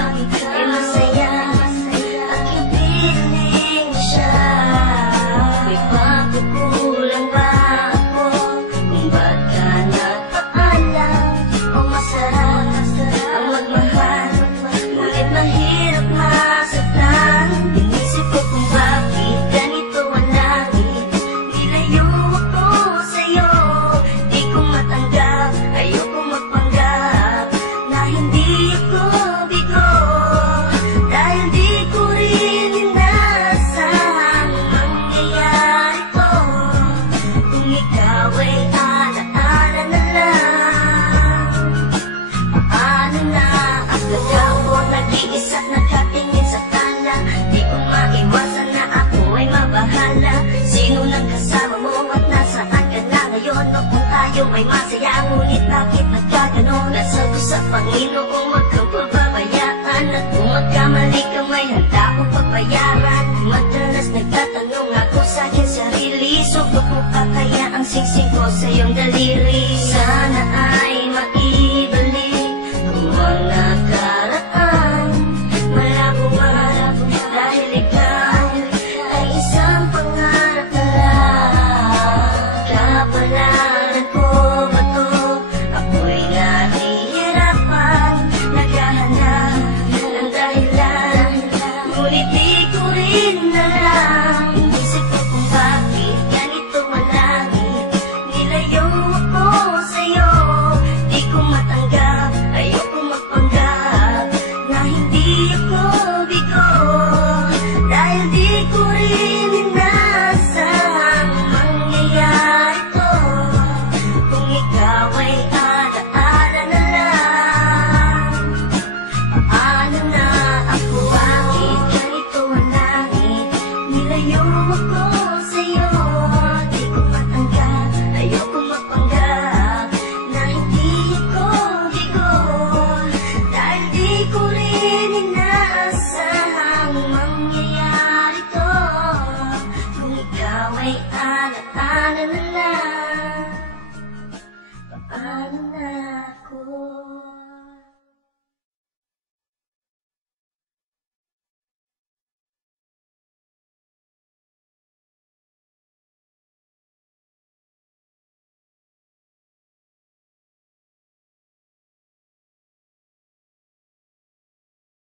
ay masaya at kapiling mo siya. May pagkukulang ba ako kung ba't ka nagpaalam? O masarap ang magmahal, ngunit mahirap masaktan. Inisip ko kung bakit ganito ang langit. Nilayo ako sa'yo, di ko matanggap, ayoko magpanggap na hindi ako bigo. Dahil di ko rin inasahang mangyayari to. Kung ikaw ay alaala na lang, paano na ang ako nag-iisa at nakatingin sa tala? Di ko maiwasan na ako ay mabahala. Sino nang kasama mo at nasaan ka na ngayon? O kung tayo ay masaya, ngunit bakit nagkaganon? Dasal ko sa Panginoon, huwag kang pababayaan. At kung magkamali ka, may handa kong pagbayaran. Madalas nagtatanong ako sa aking sarili, subok mo pa kaya ang siksik ko sa iyong daliri? Sana ay maibalik kung ang nakaraan. Malabo man dahil ikaw ay isang pangarap na lang. Kapalaran ko ba to? Ako'y nahihirapan, naghahanap ng dahilan, ngunit di ko rin alam. Isip ko kung bakit ganito ang langit. Nilayo ako sa'yo, di ko matanggap, ayoko magpanggap na hindi ako bigo. Dahil di ko rin inasahang mangyayari to. Kung ikaw ay alaala na lang, paano na ako? Bakit ganito ang langit? Nilayo ako sa'yo, di ko matanggap, ayoko magpanggap na hindi ako bigo. Dahil di ko rin inaasahang mangyayari to. Kung ikaw ay alaala na lang, paano na?